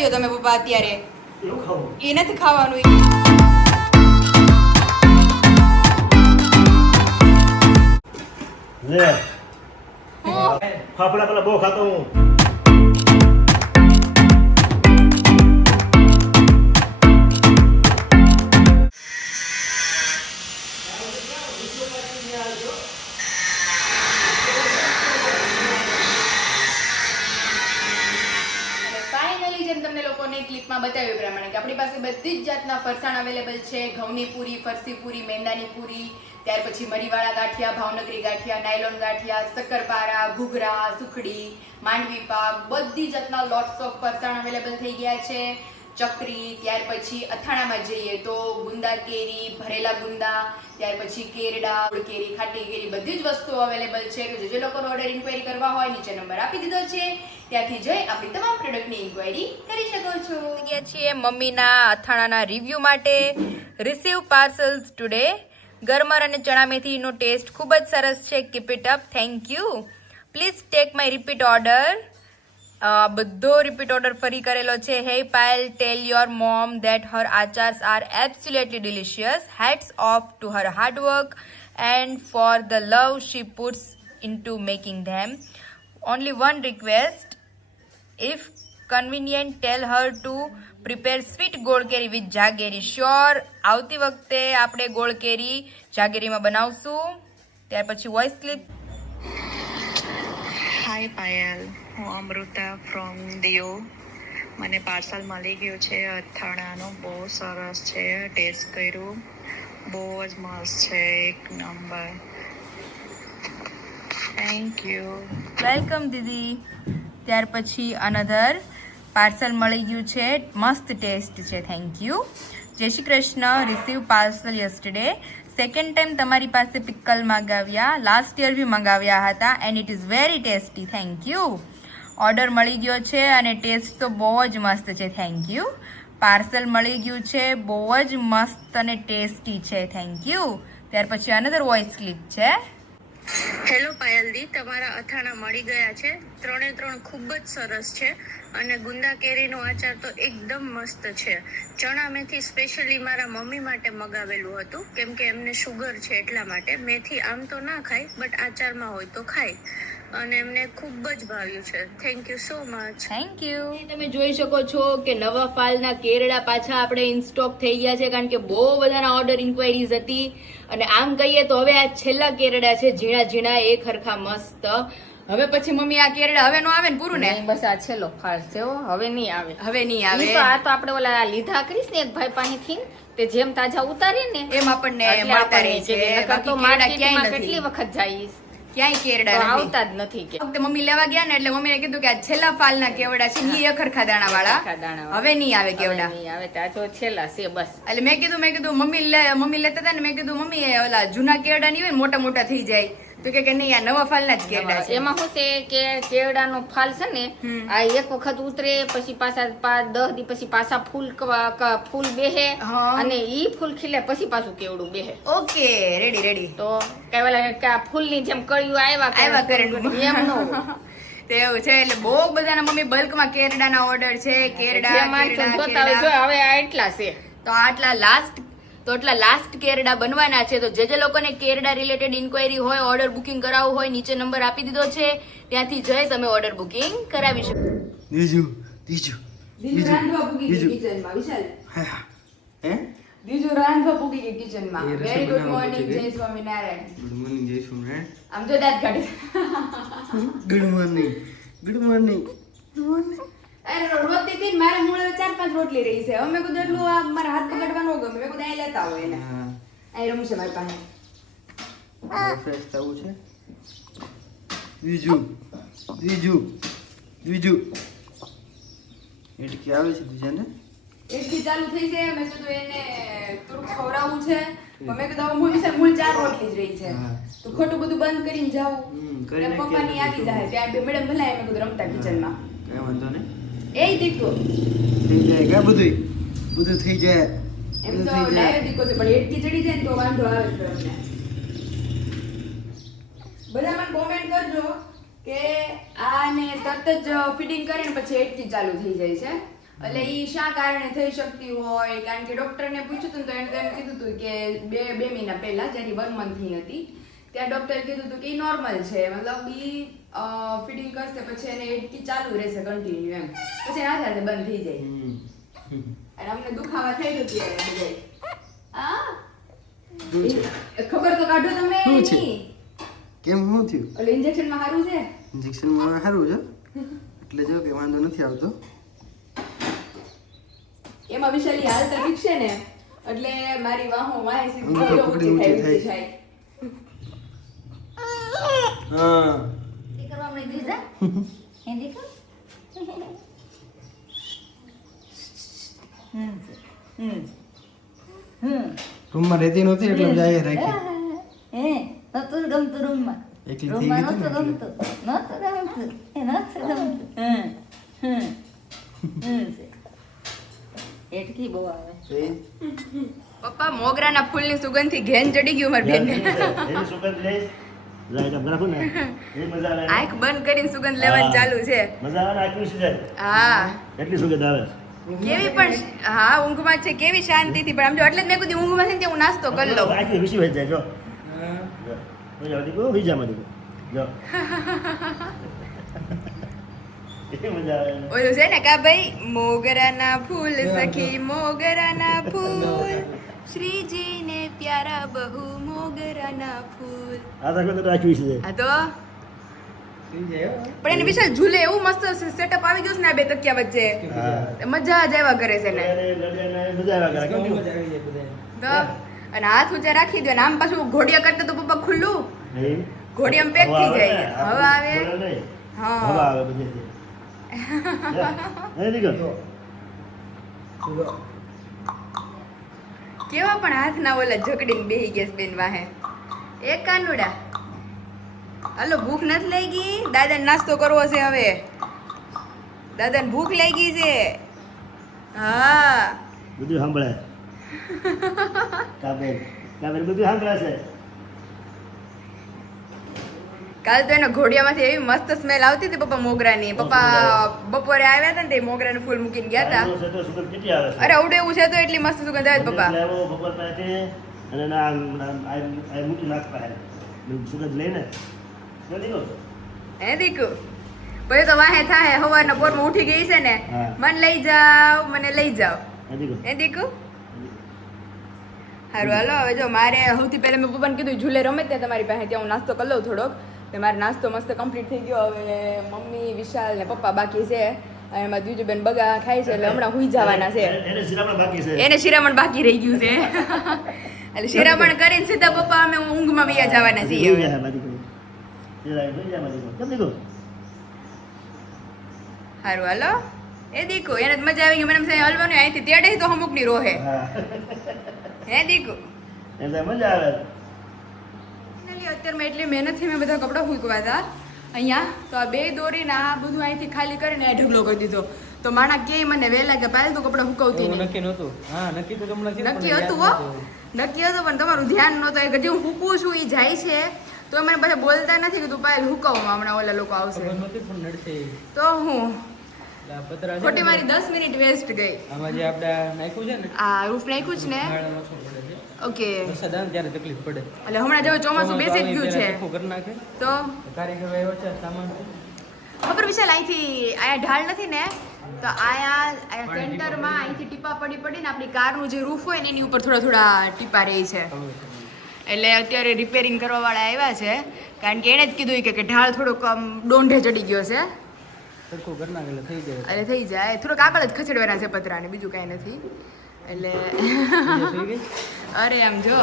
દો તમે પપ્પા અત્યારે. એવું ખાવું એ નથી ખાવાનું. લે ફાફડા પેલા બહુ ખાતો હું ક્લિપમાં બતાવ્યું એ પ્રમાણે કે આપણી પાસે બધી જ જાતના ફરસાણ અવેલેબલ છે. ઘઉંની પૂરી, ફરસી પૂરી, મેંદાની પૂરી, ત્યાર પછી મરીવાળા ગાંઠિયા, ભાવનગરી ગાંઠિયા, નાયલોન ગાંઠિયા, શક્કરપારા, ઘૂઘરા, સુખડી, માંડવી પાક, બધી જાતના લોટ્સ ઓફ ફરસાણ અવેલેબલ થઈ ગયા છે. ચકરી, ત્યાર પછી અથાણામાં જઈએ તો ગુંદા કેરી, ભરેલા ગુંદા, ત્યાર પછી કેરડા, કેરી, ખાટી કેરી, બધી જ વસ્તુઓ અવેલેબલ છે. તો જે લોકોનો ઓર્ડર ઇન્ક્વાયરી કરવા હોય નીચે નંબર આપી દીધો છે, ત્યાંથી જઈ આપણી તમામ પ્રોડક્ટની ઇન્ક્વાયરી કરી શકો છો. ગયા છીએ મમ્મીના અથાણાના રિવ્યુ માટે. Receive parcels today. ગરમર અને ચણા મેથીનો ટેસ્ટ ખૂબ જ સરસ છે. Keep it up. Thank you. Please take my repeat order. બધો રિપીટ ઓર્ડર ફરી કરેલો છે. Hey Payal, tell your mom that her achaars are absolutely delicious. Hats off to her hard work and for the love she puts into making them. Only one request, if convenient, tell her to prepare sweet gold curry with jaggery. Sure, આવતી વખતે આપણે ગોળ કેરી જાગેરીમાં બનાવશું. ત્યાર પછી voice clip. હાય પાયલ, હું Amrita from દિયો. મને પાર્સલ મળી ગયું છે અથાણાનું. બહુ સરસ છે. ટેસ્ટ કર્યું, બહુ જ મસ્ત છે. એક નંબર. Thank you. વેલકમ દીદી. ત્યાર પછી અનધર પાર્સલ મળી ગયું છે. મસ્ત ટેસ્ટ છે. Thank you. Jai Shri Krishna. Receive parcel yesterday. Second time તમારી પાસે પિકલ મંગાવ્યા. લાસ્ટ યર બી મંગાવ્યા હતા and it is very tasty. Thank you. Order મળી ગયો છે અને ટેસ્ટ તો બહુ જ મસ્ત છે. Thank you. પાર્સલ મળી ગયું છે, બહુ જ મસ્ત અને ટેસ્ટી છે. Thank you. ત્યાર પછી અનધર વોઇસ ક્લિપ છે. હેલો પાયલદી, તમારા અથાણા મળી ગયા છે. ત્રણે ત્રણ ખૂબ જ સરસ છે અને ગુંદા કેરીનો આચાર તો એકદમ મસ્ત છે. ચણા મેથી સ્પેશિયલી મારા મમ્મી માટે મગાવેલું હતું, કેમ કે એમને શુગર છે એટલા માટે. મેથી આમ તો ના ખાય, બટ આચારમાં હોય તો ખાય અને એમને ખૂબ જ ભાવ્યું છે. Thank you so much. Thank you. તમે જોઈ શકો છો કે નવા ફાલના કેરડા પાછા આપણે ઇન સ્ટોક થઈ ગયા છે, કારણ કે બહુ બધાના ઓર્ડર ઇન્ક્વાયરીઝ હતી. અને આમ કહીએ તો હવે આ છેલ્લા કેરડા છે, ઝીણા ઝીણા એક હરખા મસ્ત. હવે પછી મમ્મી આ કેરડા હવે નો આવે ને, પૂરું ને? બસ આ છેલ્લો ફાળ છે. હવે નહીં આવે. હવે નહીં આવે. ઈ તો આ તો આપણે ઓલા લીધા કરીશ ને એક ભાઈ પાસેથી, તે જેમ તાજા ઉતારીએ ને એમ આપણને મળતા રહે છે. તો માર્કેટમાં કેટલી વખત જઈશ, ક્યાંય કેરડા આવતા જ નથી. વખતે મમ્મી લેવા ગયા ને એટલે મમ્મીને કીધું કે આ છેલ્લા ફાલના કેવડા છે, ઈ અખરખા દાણા વાળા. હવે નહીં આવે કેવડા. નહીં આવે. ત્યાં જો છેલ્લા છે બસ. એટલે મેં કીધું મમ્મી લેતા હતા ને, મેં કીધું મમ્મી ઓલા જૂના કેવડા નહીં હોય મોટા મોટા થઈ જાય, તો કે નહીં આ નવા ફાલના જ કેવડા છે. એમાં શું છે કે કેવડાનો ફાલ છે ને, આ એક વખત ઉતરે પછી પાછા 10 દી પછી પાછા ફૂલ બેહે અને ઈ ફૂલ ખીલે પછી પાછું કેવડું બેહે. Okay, ready ready. તો કઈ ઓલા ફૂલની જેમ કળિયું આવ્યા કરે એમ ન હોય. એવું છે. એટલે બહુ બધાના મમ્મી બલ્કમાં કેરડાના ઓર્ડર છે. કેરડા હવે આ એટલા છે તો આટલા લાસ્ટ કેરડા બનવાના છે. તો જે લોકોને કેરડા રિલેટેડ ઇન્ક્વાયરી હોય, ઓર્ડર બુકિંગ કરાવવું હોય, નીચે નંબર આપી દીધો છે, ત્યાંથી જઈ તમે ઓર્ડર બુકિંગ કરાવી શકો. બીજું રાંધવા પૂગી ગઈ કિચનમાં. વિશાલ બીજું રાંધવા પૂગી ગઈ કિચનમાં. Very good morning. જય સ્વામિનારાયણ. Good morning. જય સ્વામિનારાયણ. આમ જો દાંત કાઢી. Good morning. Good morning. અરે રોટલી હતી ને, મારે મૂળ 4-5 રોટલી રહી છે. અમે કીધું એટલું આ મારા હાથ પકડવાનો ગમે, મેં કીધું આ લેતા હોય એને. આ રમશે મારી પાસે. ફ્રેશ થવું છે. બીજું એટકી આવે છે બીજાને. એટલી ચાલુ થઈ છે. મેં કીધું એને થોડું ખવડાવવું છે, પણ મેં કીધું હું વિશે મૂળ 4 રોટલી જ રહી છે, તો ખોટું બધું બંધ કરીને જાઉં. પપ્પાની આવી જાય ત્યાં બે મેડમ ભલાય. મેં કીધું રમતા કિચનમાં. કઈ વાંધો નહીં. એ દીકરો થઈ જાય કે બધું થઈ જાય. એમ તો ડાયરેક્ટ દીકો છે, પણ એટલી ચડી જાય ને તો વાંધો આવે છે અમને. બધા મને કોમેન્ટ કરજો કે આને તરત જ ફીડિંગ કરે ને પછી એટલી ચાલુ થઈ જાય છે. એટલે ઈ શા કારણે થઈ શકતી હોય, કારણ કે ડોક્ટરને પૂછ્યું હતું તો એને તો એમ કીધું હતું કે બે મહિના પહેલા જ્યારે 1 મંથની હતી ત્યાં ડોક્ટરે કીધું હતું કે ઈ નોર્મલ છે, મતલબ ઈ ફીડિંગ કરશે પછી એને એટકી ચાલુ રહેશે કન્ટિન્યુ એમ, પછી ના થાય બંધ થઈ જાય. અને અમને દુખાવા થઈ ગયું ત્યારે બધાય. ખબર તો કાઢો તમે શું છે? એની. કેમ શું થયું? ઓલે ઇન્જેક્શન માં સારું છે. ઇન્જેક્શનમાં સારું છે એટલે જો કે વાંધો નથી આવતો. એમાં વિશાલી હાલ તો ઠીક છે ને, એટલે મારી વાહો વાહે સીધી ઊંચી ગયો, પકડી ઊંચી ઊંચી થાય. હા એ કરવા મને દીધા એ દેખો રૂમમાં રહેતી નહોતી એટલે જાય રાખી. નતું ગમતું રૂમમાં એકલી થઈ રૂમમાં ગઈ હતી નતું ને ગમતું નતું ગમતું એટકી બહુ આવે એટલે. પપ્પા મોગરાના ફૂલની સુગંધથી ઘેન ચડી ગયું મારી બેનને. એની સુગંધ લઈશ લાઈટ આમ રાખું ને એ મજા આવે આંખ બંધ કરીને સુગંધ લેવાની ચાલુ છે. મજા આવે ને આખી વિસી જાય હા કેટલી સુગંધ આવે કેવી પણ હા ઊંઘમાં છે કેવી શાંતિથી, પણ આમ જો એટલે જ મેં કીધું ઊંઘમાં છે ને ત્યાં હું નાસ્તો કરી લઉં. આખી વિસી વહી જાય જો હોઈ જાવ દીકરો હોઈ જા દીકરો જો એ મજા આવે ઓલું છે ને કા ભાઈ મોગરાના ફૂલ સખી મોગરાના ફૂલ શ્રીજીને પ્યારા બહુ મોગરાના ફૂલ. આ રાખો તો આખી વિસી જાય આ તો થઈ જાય હો. પણ એને વિશાલ ઝૂલે એવું મસ્ત સેટઅપ આવી ગયું છે ને આ બે તકિયા વચ્ચે, હા મજા જ આવ્યા કરે છે ને. મજા આવે કેમ કેમ મજા આવી જાય બધાને. તો અને હાથ ઊંચા રાખી દો ને આમ પાછું ઘોડિયા કરતા તો પપ્પા ખુલ્લું ઘોડી આમ પેક થઈ જાય, હવા આવે. હા. હવા આવે બધી એ દીકરો ચલો. કેવા પણ હાથના ઓલા જકડીને બેહી ગયા છે બેન વાહે. એ કાનુડા હાલો ભૂખ નથી લાગી? દાદાને નાસ્તો કરવો છે હવે, દાદાને ભૂખ લાગી છે. હા બધું સાંભળે કાબેલ બધું સાંભળે છે કાલ તો એના ઘોડિયામાંથી એવી મસ્ત સ્મેલ આવતી હતી પપ્પા મોગરાની. પપ્પા બપોરે આવ્યા હતા ને તે મોગરાનું ફૂલ મૂકીને ગયા હતા. છે તો સુગંધ કેટલી આવે છે અરે આવડે એવું છે તો એટલી મસ્ત સુગંધ આવે છે પપ્પા. લાવો બપોર પાસેથી અને ના આ મૂકી નાખ પાસે સુગંધ લઈને નથી કહો હે દીકુ પછી તો વાહે થાય સવારના પોરમાં ઉઠી ગઈ છે ને, હા. મને લઈ જાવ મને લઈ જાવ. નથી કહો હે દીકુ સારું હાલો હવે જો મારે સૌથી પહેલા મેં પપ્પાને કીધું ઝૂલે રમે ત્યાં તમારી પાસે ત્યાં હું નાસ્તો કરી લઉં થોડોક. તો મારો નાસ્તો મસ્ત કમ્પ્લીટ થઈ ગયો. હવે મમ્મી વિશાલ ને પપ્પા બાકી છે અને એમાં દ્વિજુબેન બગા ખાય છે એટલે હમણાં હુઈ જવાના છે. એને શિરામણ બાકી છે એને શિરામણ બાકી રહી ગયું છે એટલે શિરામણ કરીને સીધા પપ્પા અમે ઊંઘમાં વયા જવાના છીએ હોઈ હવે. જાય મારી કોઈ શિરામણ હોઈ જાય મારી કોઈ કેમ દીકરો સારું હાલો એ દીકુ એને જ મજા આવી ગઈ. મને એમ થાય હલવાનું અહીંથી તેડે તો અમુકની રોહે. હા હે દીકુ એમ થાય મજા આવે ફાઇનલી અત્યારે મેં એટલી મહેનતથી મેં બધા કપડાં ફૂંકવા હતા અહીંયા, તો આ બે દોરીને આ બધું અહીંથી ખાલી કરીને આ ઢગલો કરી દીધો. તો માણા કે મને વહેલા કે પાયલ તું કપડાં ફૂંકવતી એવું નહીં. નક્કી નહોતું. હા નક્કી તો હમણાં છે, પણ નક્કી યાદ હતું હો, નહોતું. નક્કી હતું પણ તમારું ધ્યાન નહોતું. એ હજી હું ફૂંકું છું એ જાય છે તો મને બધા બોલતા નથી કે તું પાયલ હુકવમાં હમણાં ઓલા લોકો આવશે ખબર નહોતી પણ નડશે. તો હું એટલે આ પતરા છે ખોટી ને, મારી 10 મિનિટ વેસ્ટ ગઈ. આમાં જે આપણે નાખ્યું છે ને આ રૂફ નાખ્યું છે ને, ઉનાળામાં શું પડે છે, ઓકે. વરસાદ આવે ને ત્યારે તકલીફ પડે. એટલે હમણાં જેવું ચોમાસું બેસી જ ગયું છે ચોખ્ખું કરી નાખે તો કારીગર આવ્યો છે સામાન ખબર વિશાલ અહીંથી આયા ઢાળ નથી ને, તો આયા સેન્ટરમાં અહીંથી ટીપા પડી પડીને આપણી કારનું જે રૂફ હોય ને એની ઉપર થોડા થોડા ટીપા રહી છે. એટલે અત્યારે રિપેરિંગ કરવા વાળા આવ્યા છે, કારણ કે એણે જ કીધું કે ઢાળ થોડોક આમ ડોંઢે ચડી ગયો છે સરખું કરી નાખે એટલે થઈ જાય. એટલે થઈ જાય. થોડોક આગળ જ ખસેડવાના છે પતરાને, બીજું કાંઈ નથી. એટલે થઈ ગઈ? अरे हम जो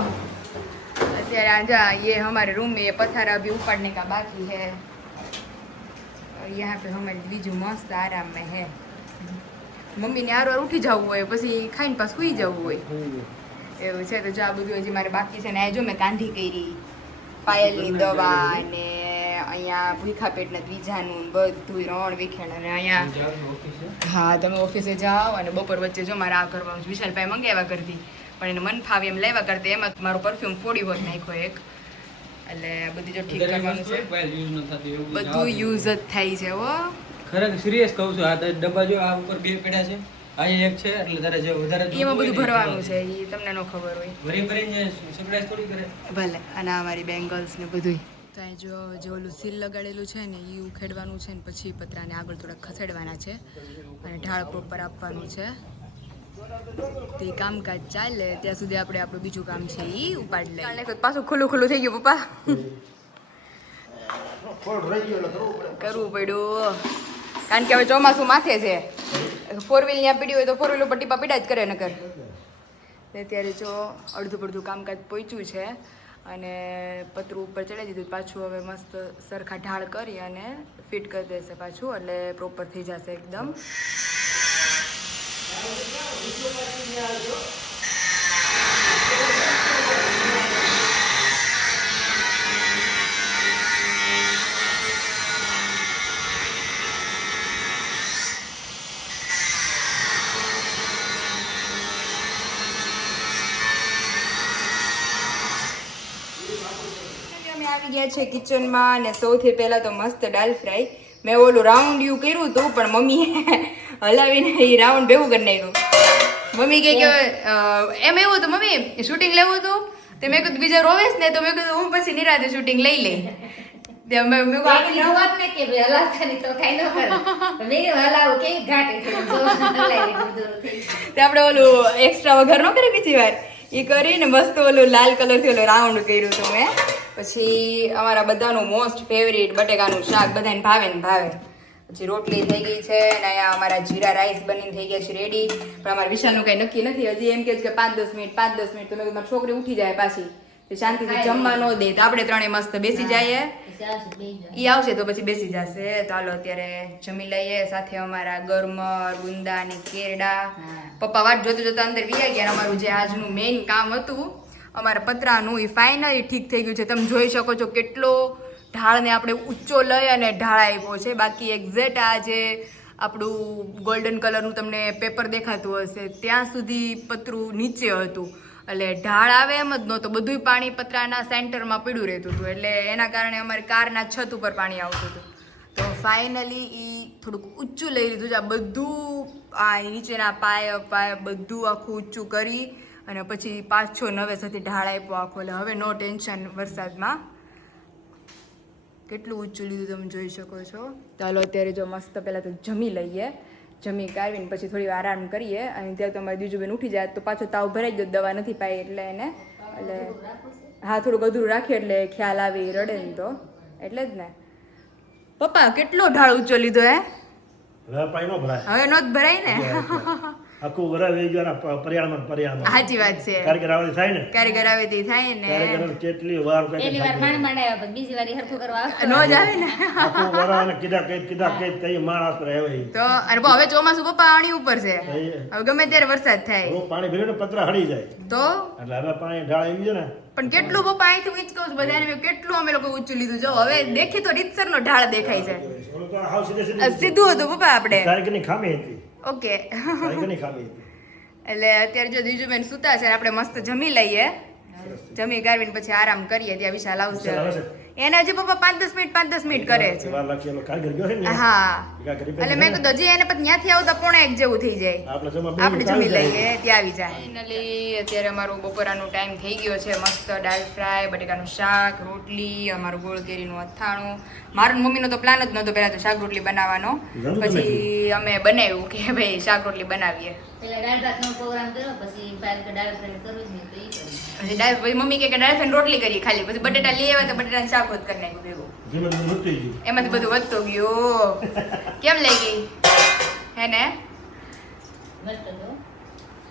અત્યારે आजा ये हमारे रूम में ये पत्थर अभी उपाड़ने का बाकी है और यहाँ पे हमारे बीजू मस्त आराम में है. મમ્મી ને આર ઉઠી જવું હોય પછી ખાઈને પાછું સુઈ જવું હોય થઈ ગઈ. એવું છે. તો જો આ બધું હજી મારે બાકી છે ને આ જો મેં કાંધી કરી પાયલની દવા ને અહીંયા ભૂખા પેટના દ્વિજાનું ને બધું રણ વિખેણ અને અહીંયા જાગનું ઓફિસ છે. હા તમે ઓફિસે જાઓ અને બપોર વચ્ચે જો મારે આ કરવાનું છે. વિશાલભાઈ મંગાવ્યા કરતી પણ એને મન ફાવે એમ લેવા કરતી એમાં મારું પરફ્યુમ ફોડી હોત નાખ્યો એક. એટલે બધું જો ઠીક કરવાનું છે, ફાઇલ યુઝ ન થતી એવું બધું યુઝ જ થાય છે હો. ખરેખર સિરિયસ કહું છું. આ ડબ્બા જો આ ઉપર બે પડ્યા છે અહીં એક છે એટલે તારે જે વધારે જોતું એમાં બધું હોય ને ભરવાનું છે એ તમને ન ખબર હોય. ભરી ભરીને સરપ્રાઈઝ થોડી કરે. ભલે અને આ અમારી બેંગલ્સ ને બધું તો અહીં જે ઓલું સીલ લગાડેલું છે ને એ ઉખેડવાનું છે ને પછી પતરાને આગળ થોડાક ખસેડવાના છે અને ઢાળ પ્રોપર આપવાનું છે. તે કામકાજ ચાલે ત્યાં સુધી આપણે આપણું બીજું કામ છે એ ઉપાડી લઈએ. પાછું ખુલ્લું ખુલ્લું થઈ ગયું પપ્પા. કરવું પડ્યું કારણ કે હવે ચોમાસું માથે છે. 4 વ્હીલ ત્યાં પીડી હોય તો 4 વ્હીલ ઉપર ટીપા પીડા જ કરે નકર. અત્યારે જો અડધું પડધું કામકાજ પહોંચ્યું છે અને પતરું ઉપર ચડાવી દીધું. પાછું હવે મસ્ત સરખા ઢાળ કરી અને ફિટ કરી દેશે પાછું એટલે પ્રોપર થઈ જશે એકદમ. અમે આવી ગયા છે કિચનમાં અને સૌથી પહેલા તો મસ્ત દાલ ફ્રાય. મેં ઓલું રાઉન્ડ યુ કર્યું હતું પણ મમ્મીએ હલાવીને એ રાઉન્ડ ભેગું કરી નાખ્યું. મમ્મી કે એમ એવું હતું મમ્મી શૂટિંગ લેવું હતું તે મેં કીધું બીજા રોવેશ ને તો મેં કીધું હું પછી નિરાતે શૂટિંગ લઈ લઈ. તે અમે મેં કીધું એવી રવાત ને કે ભાઈ હલાવતાની તો કાંઈ ન કરે. મેં કીધું હલાવું કેવી ઘાટી થઈ જો હલાવી દીધું થઈ. તે આપણે ઓલું એક્સ્ટ્રા વઘાર ન કરે બીજી વાર એ કરીને મસ્ત ઓલું લાલ કલરથી ઓલું રાઉન્ડ કર્યું હતું મેં. પછી અમારા બધાનું મોસ્ટ ફેવરિટ બટેકાનું શાક બધાને ભાવે ને ભાવે. પછી રોટલી થઈ ગઈ છે અને અહીંયા અમારા જીરા રાઈસ બનીને થઈ ગયા છે રેડી. પણ અમારા વિશાલનું કંઈ નક્કી નથી હજી એમ કે છે કે 5-10 મિનિટ 5-10 મિનિટ તો મેં મારી છોકરી ઉઠી જાય પાછી તે શાંતિથી જમવા ન દે તો આપણે ત્રણેય મસ્ત બેસી જઈએ. એ આવશે તો પછી બેસી જશે. તો હાલો અત્યારે જમી લઈએ. સાથે અમારા ગરમર ગુંદા અને કેરડા. પપ્પા વાટ જોતા જોતા અંદર વી ગયા. અમારું જે આજનું મેઇન કામ હતું અમારા પતરાનું એ ફાઇનલી ઠીક થઈ ગયું છે. તમે જોઈ શકો છો કેટલો ઢાળને આપણે ઊંચો લઈ અને ઢાળ આપ્યો છે. બાકી એક્ઝેક્ટ આ જે આપણું ગોલ્ડન કલરનું તમને પેપર દેખાતું હશે ત્યાં સુધી પતરું નીચે હતું એટલે ઢાળ આવે એમ જ નહોતું. બધું પાણી પતરાના સેન્ટરમાં પડ્યું રહેતું હતું એટલે એના કારણે અમારી કારના છત ઉપર પાણી આવતું હતું. તો ફાઇનલી એ થોડુંક ઊંચું લઈ લીધું છે. આ બધું આ નીચેના પાય બધું આખું ઊંચું કરી અને પછી પાછો નવેસરથી ઢાળ આપ્યો આખો. એટલે હવે નો ટેન્શન વરસાદમાં. કેટલું ઊંચું લીધું તમે જોઈ શકો છો. ચાલો અત્યારે જો મસ્ત પહેલાં તો જમી લઈએ. જમી કાઢીને પછી થોડી આરામ કરીએ અને ત્યારે તમારે બીજું બેન ઉઠી જાય તો પાછો તાવ ભરાઈ ગયો દવા નથી પાઈ એટલે એને એટલે હા થોડુંક અધૂરું રાખીએ એટલે ખ્યાલ આવી રડે ને તો એટલે જ ને. પપ્પા કેટલો ઢાળ ઊંચો લીધો હે? હવે પાણી નો ભરાય. હવે નો જ ભરાય ને. આખું વરા વેઈ ગયો પર્યાવરણ. સાચી વાત છે. કારીગર આવે થાય ને કારીગર આવે તે થાય ને. કારીગર કેટલી વાર પહેલી વાર માંડ માંડ આવ્યા પછી બીજી વાર હરખું કરવા આવતો. નો જ આવે ને. આખું વરા અને કીધા કઈ તઈ માણસ પર આવે તો અરે બહુ હવે ચોમાસું પપ્પા આણી ઉપર છે. હવે ગમે ત્યારે વરસાદ થાય રોજ પાણી ભર્યું ને પતરા હળી જાય તો એટલે હવે પાણી ઢાળ આવી છે ને. પણ કેટલું પપ્પા અહીંથી ઊંચું કહું છું બધાને કેટલું અમે લોકો ઊંચું લીધું જો હવે દેખી તો રીતસરનો ઢાળ દેખાય છે. ઓલું તો હાવ સીધે આ સીધું હતું પપ્પા આપણે. કારીગરની ખામી હતી. ઓકે કારીગરની ખામી હતી. એટલે અત્યારે જો દીજુબેન સુતા છે આપણે મસ્ત જમી લઈએ. જમી કાઢીને પછી આરામ કરીએ ત્યાં વિશાલ આવશે. એને હજી પપ્પા 5-10 મિનિટ કરે છે. વાર લાગશે એલો કારીગર ગયો છે ને હા કારીગર એટલે મેં કીધું હજી એને પછી ત્યાંથી આવતા 1:45 જેવું થઈ જાય. આપણે જમી લઈએ ત્યાં આવી જાય. ફાઇનલી અત્યારે અમારું બપોરાનો ટાઈમ થઈ ગયો છે. મસ્ત દાળ ફ્રાય બટેકાનું શાક રોટલી અમારું ગોળ કેરીનું અથાણું. મારું મમ્મીનો તો પ્લાન જ નહોતો પહેલા તો શાક રોટલી બનાવવાનો. પછી અમે બનાવ્યું કે ભાઈ શાક રોટલી બનાવીએ. પેલા દાળ ભાતનો પ્રોગ્રામ કર્યો પછી બહાર કે દાળ ફ્રાય કરવું જ નહીં તો ઈ કર્યું. પછી મમ્મી કે દાળ ફ્રાય રોટલી કરીએ ખાલી. પછી બટેટા લઈ આવ્યા તો બટેટાનું શાક જ કરી નાખ્યું ભેગું. એમાંથી બધું વધતું ગયું. કેમ લઈ ગઈ હે ને? મસ્ત હતો.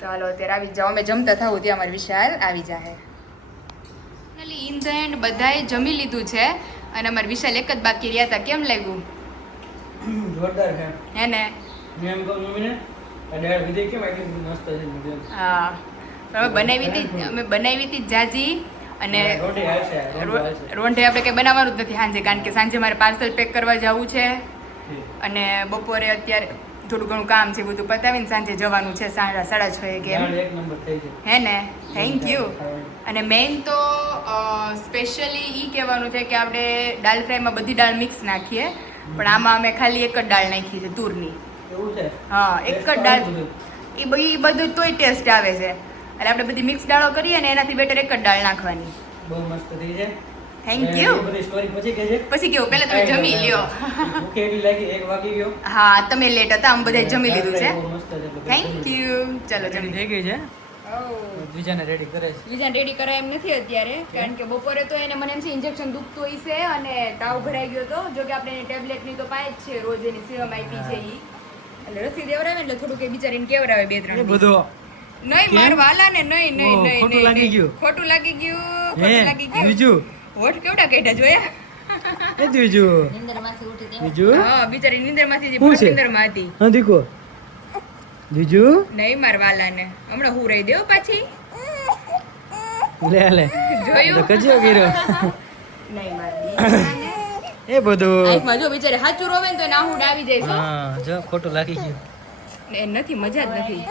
ચાલો અત્યારે આવી જાઓ. અમે જમતા થવું ત્યાં અમારી વિશાલ આવી જાય. ફાઇનલી ઇન ધ એન્ડ બધાએ જમી લીધું છે અને અમારી વિશાલ એક જ બાકી રહ્યા હતા. કેમ લાગ્યું? જોરદાર છે. હે ને? મેં એમ કહું મમ્મીને આ દાળ વિધે કેમ આટલી બધી મસ્ત છે બધું. હા અમે બનાવી હતી જાજી અને રોટી હાલશે, રોટી હાલશે. રોંઢે આપણે કંઈ બનાવવાનું જ નથી સાંજે કારણ કે સાંજે મારે પાર્સલ પેક કરવા જવું છે અને બપોરે અત્યારે થોડું ઘણું કામ છે બધું પતાવીને સાંજે જવાનું છે 6:30 કે દાળ એક નંબર થઈ છે. હે ને? Thank you. અને મેઇન તો સ્પેશિયલી એ કહેવાનું છે કે આપણે દાળ ફ્રાયમાં બધી દાળ મિક્સ નાખીએ પણ આમાં અમે ખાલી એક જ દાળ નાખી છે તુરની. એવું છે? હા એક જ દાળ. એ બધું તોય ટેસ્ટ આવે છે. એટલે આપણે બધી મિક્સ દાળો કરીએ ને એનાથી બેટર એક જ દાળ નાખવાની. બહુ મસ્ત થઈ છે. Thank you. બધી સ્ટોરી પછી કે છે. પછી કેવું પહેલા તમે જમી લ્યો. ભૂખ એટલી લાગી 1 વાગી ગયો. હા તમે લેટ હતા, આમ બધા જમી લીધું છે. બહુ મસ્ત છે. Thank you. ચલો જમી. થઈ ગઈ છે. બીજાને રેડી કરે છે. બીજાને રેડી કરાય એમ નથી અત્યારે, કારણ કે બપોરે તો એને મને એમ છે ઇન્જેક્શન દુખતું હોય છે અને તાવ ભરાઈ ગયો હતો. જો કે આપણે એને ટેબ્લેટની તો પાય જ છે, રોજ એની સેવમ આપી છે ઈ. એટલે રસી દેવરાવે એટલે થોડુંક એ બિચારીને કેવરાવે 2-3 એ બધો નહીં માર વાલા ને નહીં નહીં નહીં ખોટું નહીં, લાગી નહીં. ગયું. ખોટું લાગી ગયું. ખોટું લાગી ગયું. બીજું હોઠ કેવડા કાઢ્યા જોયા? એ બીજું નીંદરમાંથી ઉઠી તે બીજું હા બિચારી નીંદરમાંથી જે શું છે? નીંદરમાં હતી. હા દીકો બીજું નહીં માર વાલાને હમણાં હું રહી દેવ પાછી. લે લે જોયું? તો કજ્યો ગીરો નહીં માર દીકરાને. એ બધું આંખમાં જો બિચારી હાચું રોવે ને તો એને આહુડ આવી જાય છે. હા જો ખોટું લાગી ગયું. એ નથી મજા જ નથી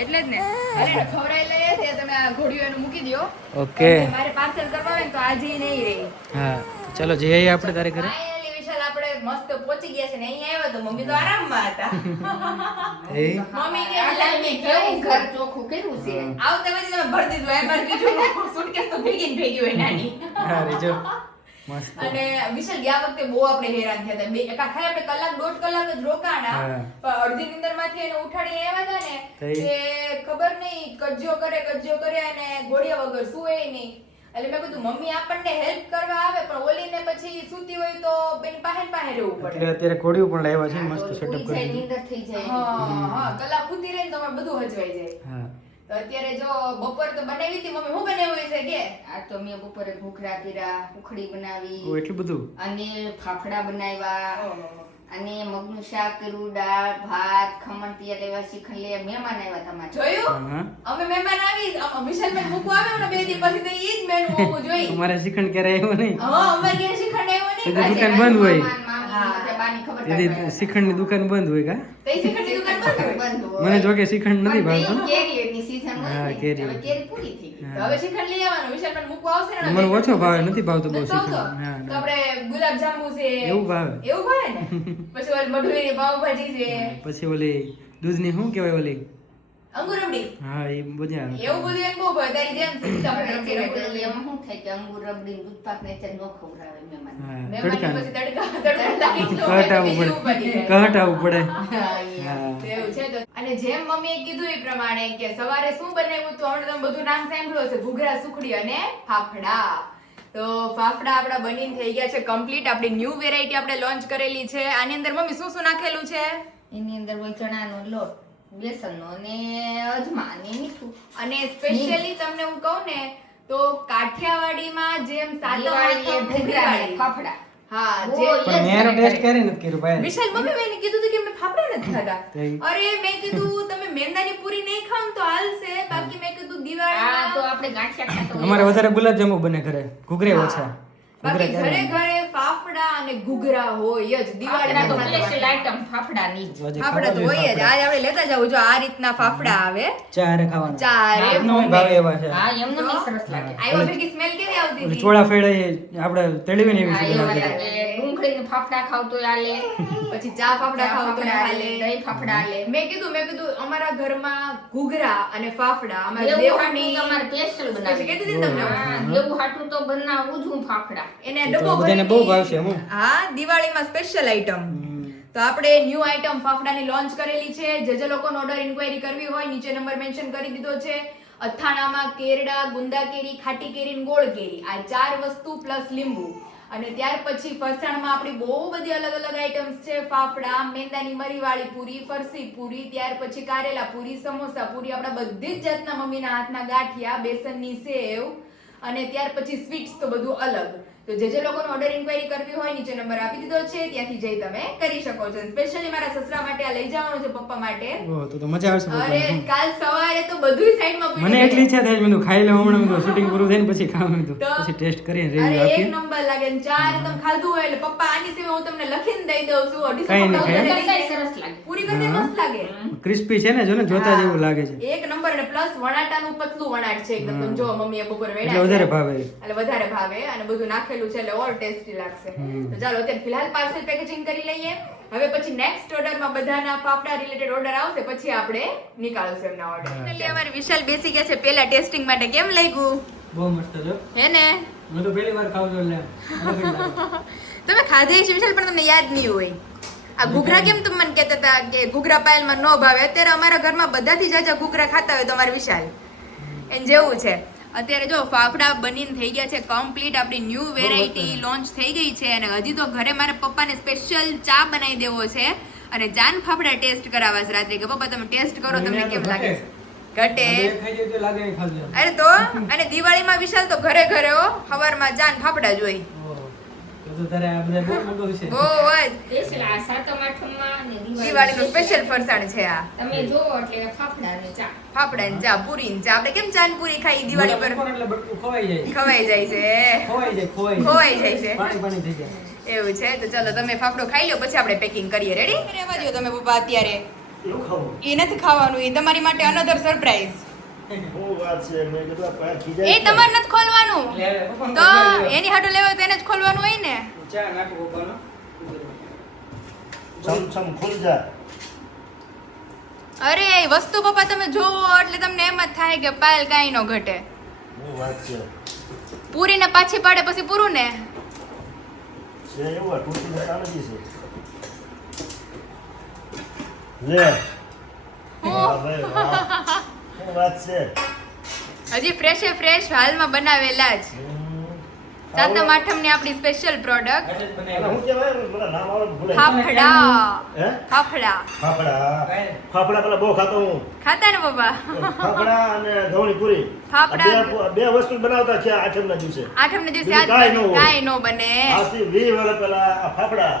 એટલે જ ને. અરે એને ખવડાવી લઈએ છે તમે આ ઘોડિયું એનું મૂકી દ્યો. ઓકે મારે પાર્સલ કરવા હોય ને તો આજે ઈ નહીં રહી. હા ચલો જઈએ આપણે તારે ઘરે. ફાઇનલી વિશાલ આપણે મસ્ત પહોંચી ગયા છે ને અહીંયા આવ્યો તો મમ્મી તો આરામમાં હતા. એ મમ્મી કે લાગે કેવું ઘર ચોખ્ખું કર્યું છે. આવતા પછી તમે ભરી દીધું એમાં બીજું સુટકેસ તો ભેગી ને ભેગી હોય નાની. હા રે જો મસ્ત અને વિશાલ ગયા વખતે બહુ આપણે હેરાન થયા હતા. બે ખાલી આપણે કલાક 1.5 કલાક જ રોકાણા, હા. પણ અડધી નીંદરમાંથી એને ઉઠાડી આવ્યા હતા ને તઈ? કે ખબર નહીં કજ્જો કરે અને ઘોડિયા વગર સુવે નહીં. એટલે મેં કીધું મમ્મી આપણને હેલ્પ કરવા આવે પણ ઓલીને પછી સૂતી હોય તો બેન પાસે ને પાસે રહેવું પડે. એટલે અત્યારે કોડિયું પણ લાવ્યા છે મસ્ત સેટઅપ ઉઈ જાય, કરી દીધું. નીંદર થઈ જાય. હા કલાક સુધી રહીને તમારે બધું હજવાઈ જાય. હા તો અત્યારે જો બપોર તો બનાવી હતી મમ્મી, શું બનાવ્યું છે કે આ તો મેં બપોરે ઘૂઘરા કર્યા, ઉખડી બનાવી ઓ એટલું બધું અને ફાફડા બનાવ્યા અને મગનું શાક કર્યું, દાળ ભાત ખમણ તૈયાર લેવા શ્રીખંડ લે. મહેમાન આવ્યા તમારે. જોયું? હા અમે મહેમાન આવી વિશાલ બેન મૂકવા આવે ને 2 દિવસ પછી તો ઈ જ મેનુ હોવું જોઈએ. અમારે શ્રીખંડ ક્યારે આવ્યો નહીં. હા અમારે ઘરે શ્રીખંડ આવ્યો નહીં. તો દુકાન બંધ હોય. મહેમાન, મામી, બધા બાની ખબર તેથી કાઢવા શ્રીખંડની દુકાન બંધ હોય કા? તો ઈ શ્રીખંડની દુકાન બંધ હોય. બંધ હોય. મને જો કે શ્રીખંડ નથી ભાવતો. પણ કેરીની season હોય હા, ને, કેરી. હવે કેરી પૂરી થઈ ગઈ. તો હવે શ્રીખંડ લઈ આવવાનું. વિશાલ બેન મૂકવા આવશે ને મને ઓછો ભાવે, નથી ભાવતો બહુ નથી ભાવતો? શ્રીખંડ. હા, તો ના. આપણે ગુલાબજાંબુ છે એવું ભાવે. એવું ભાવે ને પછી ઓલી મઢુરીની પાવભાજી છે, પછી ઓલી દૂધની શું કહેવાય ઓલી? અંગુરબડી, હા એ મજા આવે. એવું બધું એને બહુ ભાવે. તારી જેમ સીતાફળ આપણે છે, તો રબડી. એમાં શું થાય કે અંગૂર રબડી ને દૂધ પાક ને તે ન ખવડાવે મહેમાન. હા મહેમાનને તડકા પછી તડકા લાગી ગયો હોય તો કહટાવું બીજું ઉપાડી જાય. પડે કહટાવું પડે. હા, એ. હા એવું છે તો. અને જેમ મમ્મીએ કીધું એ પ્રમાણે કે સવારે શું બનાવ્યું તો હમણાં તમે બધું નામ સાંભળ્યું હશે, ઘૂઘરા સુખડી અને ફાફડા. તો ફાફડા આપણા બનીને થઈ ગયા છે કમ્પ્લીટ. આપણી ન્યૂ વેરાયટી આપણે લોન્ચ કરેલી છે. આની અંદર મમ્મી શું શું નાખેલું છે? એની અંદર હોય ચણાનો લોટ, બેસનનો અને અજમા અને મીઠું. અને સ્પેશિયલી તમને હું કહું ને તો કાઠિયાવાડીમાં જેમ સાતમ દિવાળી એ આઠમ ઘૂઘરા ને દિવાળી. ફાફડા. હા બહુ જે પણ મેં એનો ટેસ્ટ ક્યારે નથી કર્યો ભાઈ. વિશાલ મમ્મી મેં એને કીધું હતું કે મેં ફાફડા નથી ખાધા. તઈ? અરે મેં કીધું તમે મેંદાની પૂરી નહીં ખાવ ને તો હાલશે, બાકી મેં કીધું આ તો દિવાળીમાં આપણે ગાંઠિયા ખાતા હોય. અમારે વધારે ગુલાબજાંબુ બને ઘરે, ઘૂઘરે હા. ઓછા. બાકી ઘૂઘરા ઘરે ક્યારે ઘરે ફાફડા અને ઘૂઘરા હોય જ ફાફડા તો દિવાળીમાં. special item ફાફડાની જ. હજી ફાફડા તો ખાવા હોય જ. જોઈએ આજ આપણે લેતા જાવ. જો આ રીતના ફાફડા આવે, ચારે ખાવાના. ચારે એમનો ભાવે એવા છે. હા એમનો બી સરસ લાગે. આવ્યા ભેગી સ્મેલ કેવી આવતી ઓલી હતી? ચોળા ફેડા એ આપણે તળીને એવી હા, સુગંધ એવા આવતી. લાગે. ડુંગળીના ફાફડા ખાવ તોય હાલે. પછી ચા ફાફડા ખાવ તો ફાફડા હાલે, હાલે. દહીં ફાફડા હાલે. મેં કીધું અમારા ઘરમાં ઘૂઘરા અને ફાફડા અમારા દેવું હાટું દેવાની તમારે special બનાવી. કીધી હતી ને તમને. હા, દેવું હાટું તો બનાવવું જ હું ફાફડા. એને તો ડબ્બો બધાને ભરીને- બહુ ભાવશે હું. હા દિવાળીમાં સ્પેશિયલ આઈટમ. તો આપણે ન્યૂ આઈટમ ફાફડાની લોન્ચ કરેલી છે. જે લોકોનો ઓર્ડર ઇન્ક્વાયરી કરવી હોય નીચે નંબર મેન્શન કરી દીધો છે. અથાણામાં કેરડા, ગુંદા કેરી, ખાટી કેરી અને ગોળ કેરી, આ 4 વસ્તુ પ્લસ લીંબુ. અને ત્યાર પછી ફરસાણમાં આપણી બહુ બધી અલગ અલગ આઈટમ્સ છે. ફાફડા, મેંદાની મરીવાળી પૂરી, ફરસી પૂરી, ત્યાર પછી કારેલા પૂરી, સમોસા પૂરી, આપણા બધી જ જાતના મમ્મીના હાથના ગાંઠિયા, બેસનની સેવ અને ત્યાર પછી સ્વીટ્સ તો બધું અલગ. તો જે લોકોનો ઓર્ડર ઇન્ક્વાયરી કરવી હોય નીચે નંબર આપી દીધો છે, ત્યાંથી જઈ તમે કરી શકો છો. સ્પેશિયલી મારા સસરા માટે આ લઈ જવાનું છે, પપ્પા માટે. ઓહ, તો મજા આવશે અરે બધાને. કાલ સવારે તો બધું સાઈડમાં મને એટલી ઈચ્છા થાય મેં કીધું ખાઈ લઉં હમણાં, મેં શૂટિંગ પૂરું થાય ને પછી ખાવા મેં કીધું. તો? પછી ટેસ્ટ કરીને અરે રિવ્યુ એક આપીએ. નંબર લાગે ને ચા ને તમે ખાધું હોય એટલે પપ્પા આની સિવાય હું તમને લખીને દઈ દઉં છું. અઢીસો કાંઈ નહીં, પપ્પા કાંઈ ઉધારે લઈ કરતાંય જાય. સરસ લાગે. પૂરી કરતે મસ્ત લાગે. ક્રિસ્પી છે ને, જો ને જોતા હા. જેવું લાગે છે. એક નંબર. અને પ્લસ વણાટાનું પતલું વણાટ છે એકદમ. તમે જો મમ્મીએ બપોરે એટલે વેડા વધારે છે. ભાવે. એટલે વધારે ભાવે અને બધું નાખેલું છે એટલે ઓર ટેસ્ટી લાગશે. તો ચાલો અત્યારે ફિલહાલ પાર્સલ પેકેજિંગ કરી લઈએ હવે પછી નેક્સ્ટ ઓર્ડરમાં બધાના ફાફડા રિલેટેડ ઓર્ડર આવશે પછી આપણે નીકાળશું એમના ઓર્ડર. ફાઇનલી અમારી વિશાલ બેસી ગયા છે પેલા ટેસ્ટિંગ માટે. કેમ લાગ્યું? બહુ મસ્ત છે હે ને? મેં તો પહેલી વાર ખાવું છું એટલે અલગ જ લાગે. તમે ખાધે છે વિશાલ પણ તમને યાદ નહીં હોય. આ ઘૂઘરા કેમ તમે મને કહેતા હતા કે ઘૂઘરા પાયલમાં ન ભાવે? અત્યારે અમારા ઘરમાં બધાથી જાજા ઘૂઘરા ખાતા હોય તો અમારી વિશાલ એમ જેવું છે. અત્યારે જો ફાફડા બનીને થઈ ગયા છે કમ્પ્લીટ. આપણી ન્યૂ વેરાયટી લોન્ચ થઈ ગઈ છે અને હજી તો ઘરે મારે પપ્પાને સ્પેશિયલ ચા બનાવી દેવો છે અને જાન ફાફડા ટેસ્ટ કરાવવા છે રાત્રે કે પપ્પા તમે ટેસ્ટ કરો તમને કેમ લાગે છે. ઘટે બે ખાઈ જાય તો લાગે નહીં ખાધું એમ. અરે તો અને દિવાળીમાં વિશાલ તો ઘરે ઘરે હો સવારમાં જાન ફાફડા જોઈ ઓહો. તો તારે આ બધા બહુ મોટો વિષય. બહુ જ સ્પેશિયલ આ સાતમ આઠમમાં ને દિવાળીનું સ્પેશિયલ ફરસાણ છે આ. તમે જોવો એટલે ફાફડા ને ચા. ફાફડા ને ચા પૂરી ને ચા. આપણે કેમ ચાન પૂરી ખાઈ દિવાળી પર બપોર એટલે બટકું ખવાઈ જાય. ખવાઈ જાય છે ખવાઈ જાય છે. પાણી પાણી થઈ જાય. એવું છે તો ચલો તમે ફાફડો ખાઈ લો પછી આપણે પેકિંગ કરીએ. રેડી? રહેવા દો તમે પપ્પા અત્યારે. એવું ખાવું એ નથી ખાવાનું, એ તમારી માટે અનધર સરપ્રાઈઝ. બહુ વાત છે મેં કીધું આ પાયા એ ખીજાય તમારે નથી ખોલવાનું લે, લે, પપ્પાને તો ખવડાવી દો. એની હાટુ લેવા તો એને જ ખોલવાનું હોય ને. ચા નાખો પપ્પાનો. છમ ખુલ જા અરે એ વસ્તુ પપ્પા તમે જોવો એટલે તમને એમ જ થાય કે પાયલ કાંઈ નો ઘટે. બહુ વાત છે પૂરીને પાછી પાડે પછી પૂરું ને. છે એવું આ તૂટીને તાણજી છે લે વાહ ભાઈ વાહ શું વાત છે હજી ફ્રેશ હાલમાં બનાવેલા જ. સાતમ આઠમની આપણી સ્પેશિયલ પ્રોડક્ટ એટલે જ અને બનાવ્યો. હું કહેવાય મને નામ આવે ને ભૂલાય ફાફડા. હે ફાફડા ફાફડા ફાફડા પેલા બહુ ખાતો હું ખાતા ને પપ્પા? ફાફડા અને ઘઉંની પૂરી ફાફડા. આ બે વસ્તુ બનાવતા છે આઠમના દિવસે આઠમને દિવસે બીજું આજ કાંઈ ન હોય. કાંઈ નો બને. આજથી 20 વર્ષ પહેલા આ ફાફડા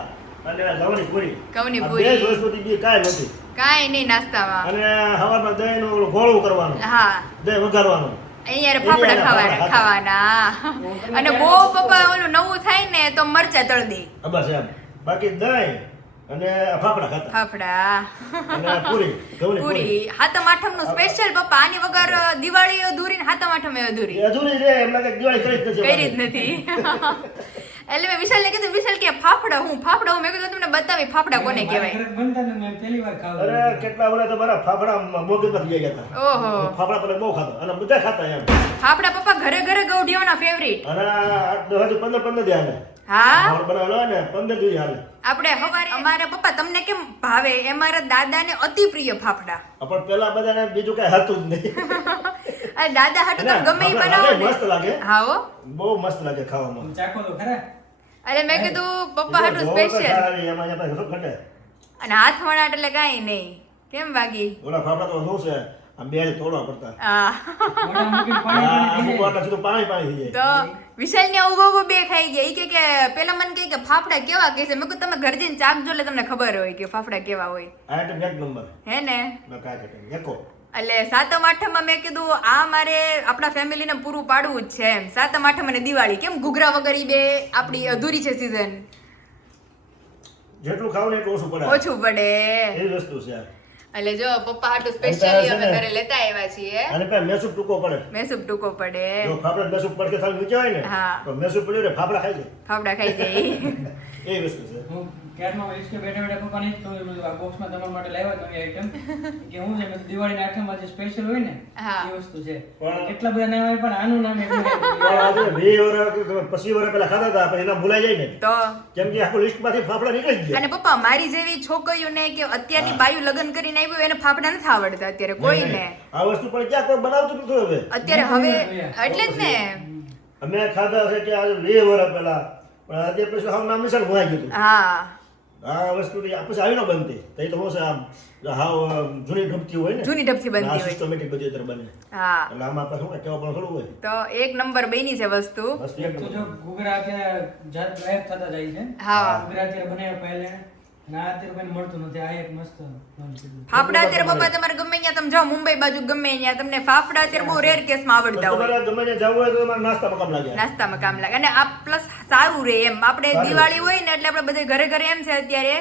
અને ઘઉંની પૂરી ઘઉંની આ પૂરી. બે જ વસ્તુથી બી કાંઈ નહોતી કાંઈ નહીં નાસ્તામાં. અને સવારમાં દહીંનું ઓલું ગોળું કરવાનું હા દહીં વઘારવાનું અહીંયા ફાફડા અહીંયા ખાવાના અને બહુ પપ્પા ઓલું નવું થાય ને તો મરચા તળ દે. આ બસ એમ બાકી દહીં અને આ ફાફડા ખાતા ફાફડા અને આ પૂરી ઘઉંની પૂરી પૂરી. હાતમ આઠમનું સ્પેશિયલ પપ્પા. આની વગર દિવાળી અધૂરી ને હાતમ આઠમ અધૂરી. એ અધૂરી રે એમ લાગે કે દિવાળી કરી જ નથી કરી જ નથી. એટલે મેં વિશાલને કીધું વિશાલ કે ફાફડા હું મેં કીધું તમને બતાવી ફાફડા કોને મારા કહેવાય. ઘરે બનતા ને મેં પહેલી વાર ખાવા અરે કેટલા વર્ષ તો મારા ફાફડા મોગીમાંથી ગયા હતા ઓહો ફાફડા પેલા બહુ ખાતા અને બધા ખાતા એમ ફાફડા પપ્પા ઘરે ઘરે ગૌઢિયાઓના ફેવરિટ. અને આ 10 દી હાલે હા ખાવાનું બનાવેલો હોય ને 15 દી હાલે આપણે હવારે અમારા પપ્પા તમને કેમ ભાવે એ મારા દાદાને અતિ પ્રિય ફાફડા. પણ પેલા બધાને બીજું કઈ હતું જ નહીં અરે દાદા હાટુ તમે ગમે ઈ ફાફડા બનાવો મસ્ત ને. લાગે હા હો. બહુ મસ્ત લાગે ખાવામાં ચાખો તો ખરા. અરે મેં કીધું પપ્પા હાટુ બહુ તો સ્પેશિયલ સારા એમાં આપણે ઘટે ઘટે અને હાથ વણાટ એટલે કાંઈ નહીં. કેમ વાગી? ઓલા ફાફડા તો શું છે આમ બે તોડવા પડતા હા મોઢા મૂકીને પાણી આ પાણી થઈ અમુક જાય. વાટલા સુધી પાણી થઈ તો જાય વિશાલ ને ઉભો બે ખાઈ ગયા. ઈ કે પેલા મને કહે કે ફાફડા કેવા કહે છે. મેં કીધું તમે ઘર જઈને ચાખજો એટલે તમને ખબર હોય કે ફાફડા કેવા હોય. આ આઈટમ એક નંબર હે ને? મેં કાંઈ ઘટે એકો એટલે સાતમ આઠમમાં મેં કીધું આ મારે આપણા ફેમિલીને પૂરું પાડવું જ છે એમ. સાતમ આઠમ અને દિવાળી કેમ ઘૂઘરા વગર ઈ બે આપણી અધૂરી છે સીઝન. જેટલું ખાવ ને એટલું ઓછું પડે ઓછું પડે. એવી વસ્તુ છે એટલે જો પપ્પા હાટુ સ્પેશિયલી અમે ઘરે લેતા આવ્યા છીએ. અને પેલા મેસૂબ ટૂંકો પડે મેસૂબ ટૂંકો પડે. જો ફાફડા મેસૂબ પડકે થાળી નીચે હોય ને હા. તો મેસૂબ પડ્યું ને ફાફડા ખાઈ જાય ફાફડા ખાઈ જાય. એ વસ્તુ છે હું ક્યારમાં ઈચ્છ કે બેઠા બેઠા પપ્પાને જ કહ્યું હતું, આ બોક્સમાં તમારા માટે લાવ્યા નવી આઈટમ કે હું છે મેં દિવાળીના આઠમમાં જે સ્પેશિયલ હોય ને હા. એ વસ્તુ છે. પણ- કેટલા બધા નામ આવે પણ આનું નામ એટલું પણ છે. આજે 20 વર્ષ 25 વર્ષ પહેલા ખાતા હતા પછી એના ભૂલાઈ જાય ને તો કેમ કે આખું લિસ્ટમાંથી ફાફડા નીકળી જ અને ગયા પપ્પા મારી જેવી છોકરીઓને કે અત્યારની બાયું લગ્ન કરીને આવ્યું એને ફાફડા નથી આવડતા અત્યારે કોઈને. આ વસ્તુ પણ ક્યાં કોઈ બનાવતું નથી હવે અત્યારે હવે એટલે જ ને. અમે ખાધા છે કે આજે 20 વર્ષ પહેલા પણ આજે પછી હાવ નામ નિશાન ભૂલાઈ ગયું હતું. હા આ વસ્તુ પછી આવી ન બનતી તો એ તો શું છે આમ હાવ જૂની ઢબથી હોય ને જૂની ઢબથી બનતી હોય. સિસ્ટમેટિક બધી રીતે બને હા એટલે આમાં આપણે શું કેવા પણ થોડું હોય તો એક નંબર બની છે વસ્તુ. વસ્તુ એક તો જો નંબર. ઘૂઘરા અત્યારે જાત ગાયબ થતા જાય છે. હા. ઘૂઘરા અત્યારે બનાવ્યા પહેલા અને આ અત્યારે કોઈને મળતું નથી. આ એક મસ્ત નામ છે. ફાફડા અત્યારે પપ્પા તમારે ગમે ત્યાં તમે જાઓ મુંબઈ બાજુ ગમે ત્યાં તમને ફાફડા અત્યારે બહુ રેર કેસમાં આવડતા હોય. તમારે ગમે ત્યાં જવું હોય તો તમારે નાસ્તામાં કામ લાગે નાસ્તામાં કામ લાગે અને આ પ્લસ સારું રહે એમ. આપણે સારું. દિવાળી હોય ને એટલે આપણે બધે ઘરે ઘરે એમ છે અત્યારે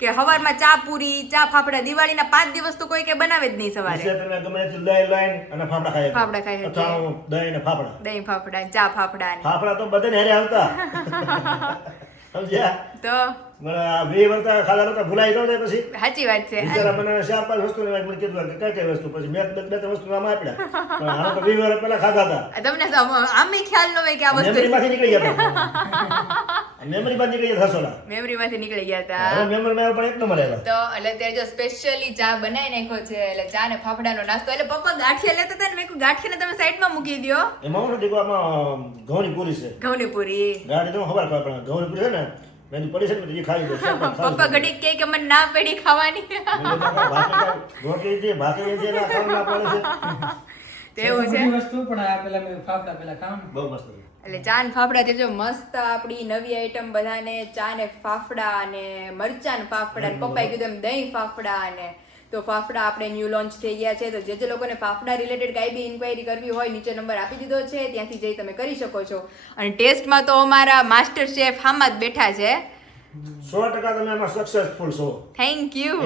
કે સવારમાં ચા પૂરી ચા ફાફડા દિવાળીના 5 દિવસ તો કોઈ કે બનાવે જ નહીં સવારે. વિશે તમે ગમે ત્યાંથી દહીં લઈને અને ફાફડા ખાઈ શકો. ફાફડા ખાઈ શકીએ. અથાણું, દહીં ને ફાફડા દહીં ફાફડા ચા ફાફડા ને ફાફડા તો બધાને હારે આવતા સમજ્યા તો મને આ 20 વર્ષ ખાધા નતા ભૂલાઈ ન જાય પછી સાચી વાત છે બિચારા મને 4-5 વસ્તુ લેવા મને કીધું કે કઈ વસ્તુ પછી મેં 2-3 વસ્તુ નામ આપ્યા પણ આને તો 20 વર્ષ પહેલા ખાધા હતા તમને તો આમે ખ્યાલ ન હોય કે આ વસ્તુ મેમરીમાંથી નીકળી ગયા મેમરીમાંથી નીકળી ગયા હસોડા મેમરીમાંથી નીકળી ગયા હતા હવે મેમરી મેં પણ એક નંબર આવ્યા તો એટલે અત્યારે જો સ્પેશિયલી ચા બનાવી નાખ્યો છે એટલે ચા ને ફાફડાનો નાસ્તો એટલે પપ્પા ગાંઠિયા લેતા હતા ને મેં કહ્યું ગાંઠિયાને તમે સાઈડમાં મૂકી દો એમાં હું દીકરો આમાં ઘઉંની પૂરી છે ઘઉંની પૂરી ગાડી તો ખબર ખાવા પણ ઘઉંની પૂરી છે ને મેં પડી છે ને એ ખાઈ દે પપ્પા ઘડી કે કે મને ના પડી ખાવાની રોટલી છે ભાખરી છે ના ખાવા ના પડે છે તેવું છે બધી વસ્તુ પણ આ પેલા મેં ફાફડા પેલા ખાવાનું બહુ મસ્ત છે. એટલે ચા ને ફાફડા તે જો મસ્ત આપણી નવી આઈટમ બધાને ચા ને ફાફડા અને મરચાં ને ફાફડા ને પપ્પાએ કીધું એમ દહીં ફાફડા અને તો ફાફડા આપણે ન્યૂ લોન્ચ થઈ ગયા છે તો જે લોકોને ફાફડા રિલેટેડ કાંઈ બી ઇન્ક્વાયરી કરવી હોય નીચે નંબર આપી દીધો છે ત્યાંથી જઈ તમે કરી શકો છો અને ટેસ્ટમાં તો અમારા માસ્ટર શેફ આમાં જ બેઠા છે 100% તમે આમાં સક્સેસફુલ છો thank you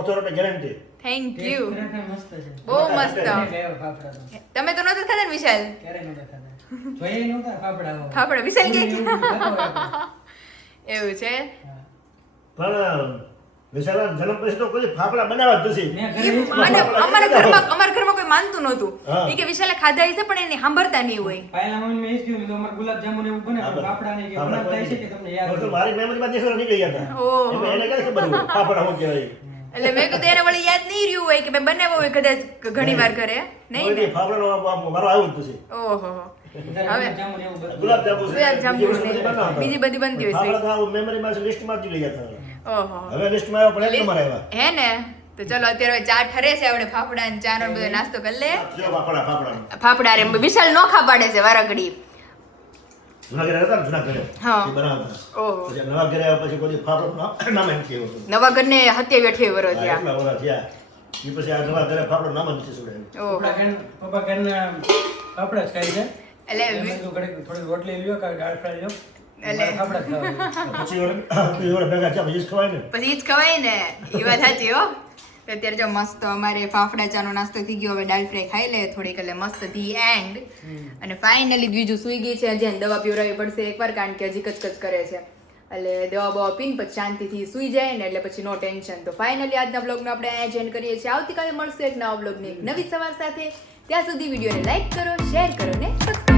authority guarantee thank you ખરેખર મસ્ત છે બહુ મસ્ત મેં ખાયા ફાફડા તો તમે તો નહોતા ખાતા ને વિશાલ ક્યારેય નહોતા ખાધા જોઈએ નહોતા ફાફડા આવા. ફાફડા વિશાલ કે એવું ખાતો હોય આપણે. એવું છે હા. પણ વિશાલા જન્મ પછી તો કોઈ ફાફડા બનાવવા જ નથી મેં ઈ ઘરે મને અમારા ઘરમાં કોઈ માનતું નહોતું હા. ઈ કે વિશાલે ખાધા હશે પણ એને સાંભળતા નહીં હોય પાયલા મમ્મી મેં એ જ કીધું, મેં કીધું અમારે ગુલાબજાંબુ ને એવું બને પણ ફાફડા ને કે બનાવતા હશે કે તમને યાદ તો હોય. મારી મેમરીમાં દેખો નીકળી ગયા હતા ઓહો. એમાં એને કઈ ખબર હોય ફાફડા શું કહેવાય એટલે મેં કીધું એને વળી યાદ નહીં રહ્યું હોય કે મેં બનાવ્યો હોય કદાચ ઘણી વાર ઘરે નહીં ને કોઈ ફાફડાનો વારો આવ્યો જ નથી ઓહો વધારે ગુલાબજાંબુ ને એવું બધું. ગુલાબજાંબુ છે, ગુલાબજાંબુ બીજી વસ્તુ બધી બનાવતા. બીજી બધી બનતી હોય ફાફડા તો આવું મેમરીમાં છે, લિસ્ટમાં જ નીકળી ગયા હતા ઓહો હવે લિસ્ટમાં આવ્યો પણ એક નંબર આવ્યા હે ને તો ચલો અત્યારે ચા ઠરે છે આપણે ફાફડા અને ચા નો બધો નાસ્તો કરી લે જો ફાફડાનો ફાફડા રે વિશાલ નોખા પાડે છે વારાઘડી જૂના ઘરે હતા ને જૂના ઘરે હા. એ બનાવતા ઓહો પછી નવા ઘરે આવ્યા પછી કોઈ ફાફડો નામ એમ થયું હતું નવા ઘરને 27-28 વર્ષ થયા એટલા વર્ષ થયા એ પછી આ નવા ઘરે ફાફડો નામ જ નથી સુડાયું ઓહો પપ્પા ઘરના ફાફડા જ ખાય છે. એટલે મેં કીધું ઘડીક થોડી રોટલી લ્યો કે દાળ ફ્રાય લ્યો. એટલે મારે ફાફડા જ ખાવા છે. પછી ઓલા ભેગા થયા પછી જ ખવાય ને પછી ઈ જ ખવાય ને એ વાત સાચી હો તો અત્યારે જો મસ્ત અમારે ફાફડા ચાનો નાસ્તો થઈ ગયો હવે દાળ ફ્રાય ખાઈ લે થોડીક એટલે મસ્ત ધી એન્ડ અને ફાઇનલી બીજું સૂઈ ગઈ છે હજી એને દવા પીવડાવવી પડશે એકવાર કારણ કે હજી કચકચ કરે છે એટલે દવા બવા પીને પછી શાંતિથી સૂઈ જાય ને એટલે પછી નો ટેન્શન તો ફાઇનલી આજના બ્લોગનો આપણે અહીંયા જ એન્ડ કરીએ છીએ આવતીકાલે મળશે એક નવા બ્લોગની એક નવી સવાર સાથે ત્યાં સુધી વિડીયોને લાઈક કરો શેર કરો ને સબસ્ક્રાઇબ